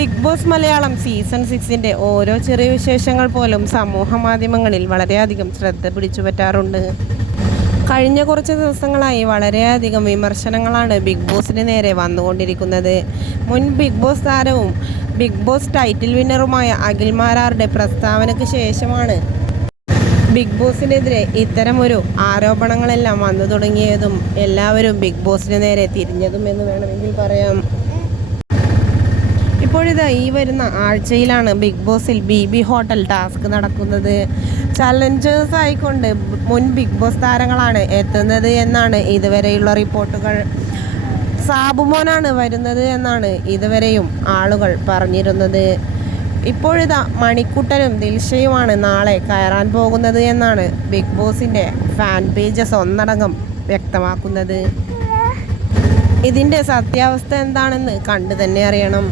Big boss Malayalam season 6ൻ്റെ ഓരോ ചെറിയ വിശേഷങ്ങൾ പോലും സമൂഹ മാധ്യമങ്ങളിൽ വളരെയധികം ശ്രദ്ധ പിടിച്ചുപറ്റാറുണ്ട്. കഴിഞ്ഞ കുറച്ച് ദിവസങ്ങളായി വളരെയധികം വിമർശനങ്ങളാണ് ബിഗ് ബോസിന് നേരെ വന്നുകൊണ്ടിരിക്കുന്നത്. മുൻ ബിഗ് ബോസ് താരവും ബിഗ് ബോസ് ടൈറ്റിൽ വിന്നറുമായ അഖിൽ മാരാരുടെ പ്രസ്താവനയ്ക്ക് ശേഷമാണ് ബിഗ് ബോസിനെതിരെ ഇത്തരമൊരു ആരോപണങ്ങളെല്ലാം വന്നു തുടങ്ങിയതും എല്ലാവരും ബിഗ് ബോസിന് നേരെ തിരിഞ്ഞതും എന്ന് വേണമെങ്കിൽ പറയാം. ഇപ്പോഴിതാ ഈ വരുന്ന ആഴ്ചയിലാണ് ബിഗ് ബോസിൽ BB ഹോട്ടൽ ടാസ്ക് നടക്കുന്നത്. ചലഞ്ചേഴ്സ് ആയിക്കൊണ്ട് മുൻ ബിഗ് ബോസ് താരങ്ങളാണ് എത്തുന്നത് എന്നാണ് ഇതുവരെയുള്ള റിപ്പോർട്ടുകൾ. സാബുമോനാണ് വരുന്നത് എന്നാണ് ഇതുവരെയും ആളുകൾ പറഞ്ഞിരുന്നത്. ഇപ്പോഴിതാ മണിക്കുട്ടനും ദിൽഷയുമാണ് നാളെ കയറാൻ പോകുന്നത് എന്നാണ് ബിഗ് ബോസിൻ്റെ ഫാൻ പേജസ് ഒന്നടങ്കം വ്യക്തമാക്കുന്നത്. ഇതിൻ്റെ സത്യാവസ്ഥ എന്താണെന്ന് കണ്ടു തന്നെ അറിയണം.